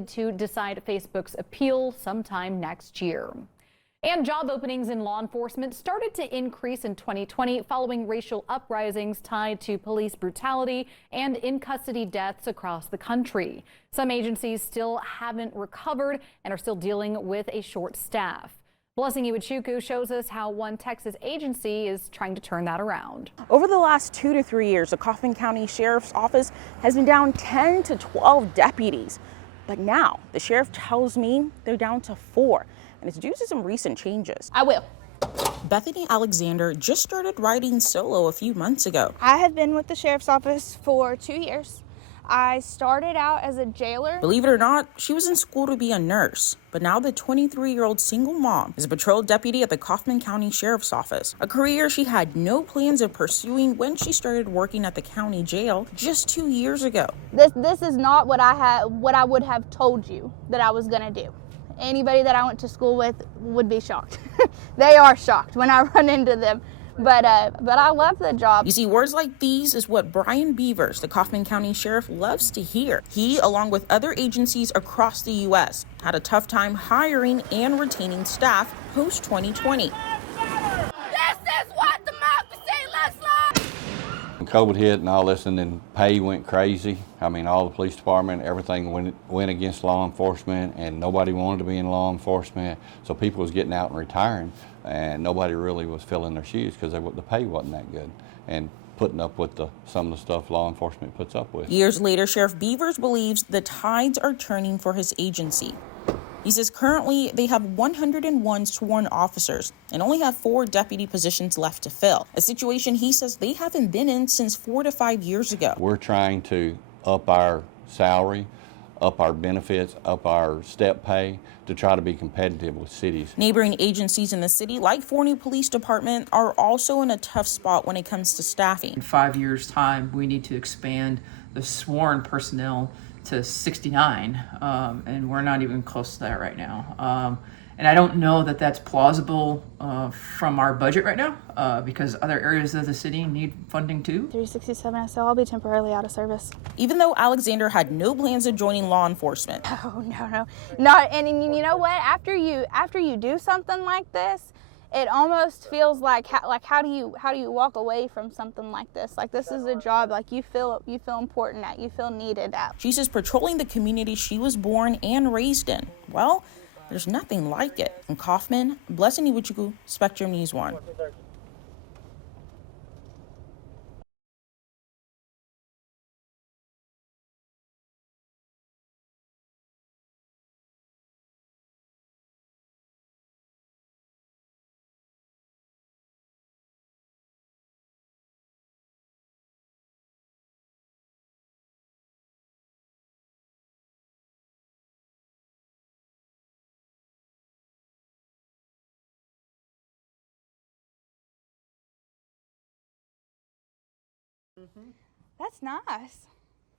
to decide Facebook's appeal sometime next year. And job openings in law enforcement started to increase in 2020 following racial uprisings tied to police brutality and in-custody deaths across the country. Some agencies still haven't recovered and are still dealing with a short staff. Blessing Iwachuku shows us how one Texas agency is trying to turn that around. Over the last 2 to 3 years, the Kaufman County Sheriff's Office has been down 10 to 12 deputies. But now the sheriff tells me they're down to 4. And it's due to some recent changes. I will. Bethany Alexander just started riding solo a few months ago. I have been with the sheriff's office for 2 years. I started out as a jailer. Believe it or not, she was in school to be a nurse. But now the 23-year-old single mom is a patrol deputy at the Kaufman County Sheriff's Office, a career she had no plans of pursuing when she started working at the county jail just 2 years ago. This is not what I would have told you that I was going to do. Anybody that I went to school with would be shocked. They are shocked when I run into them. But I love the job. You see, words like these is what Brian Beavers, the Kaufman County Sheriff, loves to hear. He, along with other agencies across the U.S., had a tough time hiring and retaining staff post-2020. This is what democracy looks like! When COVID hit and all this, and then pay went crazy. I mean, all the police department, everything went against law enforcement, and nobody wanted to be in law enforcement. So people was getting out and retiring, and nobody really was filling their shoes because the pay wasn't that good, and putting up with some of the stuff law enforcement puts up with. Years later, Sheriff Beavers believes the tides are turning for his agency. He says currently they have 101 sworn officers and only have 4 deputy positions left to fill, a situation he says they haven't been in since 4 to 5 years ago. We're trying to up our salary, up our benefits, up our step pay to try to be competitive with cities. Neighboring agencies in the city, like Forney Police Department, are also in a tough spot when it comes to staffing. In 5 years' time, we need to expand the sworn personnel to 69, and we're not even close to that right now. And I don't know that that's plausible from our budget right now, because other areas of the city need funding too. 367, so I'll be temporarily out of service. Even though Alexander had no plans of joining law enforcement. Oh, no. Not, and you know what? After you do something like this, it almost feels like how do you walk away from something like this? Like, this is a job like you feel important at, you feel needed at. She says patrolling the community she was born and raised in, well, there's nothing like it. In Kaufman, Blessing Iwachuku, Spectrum News 1. That's nice.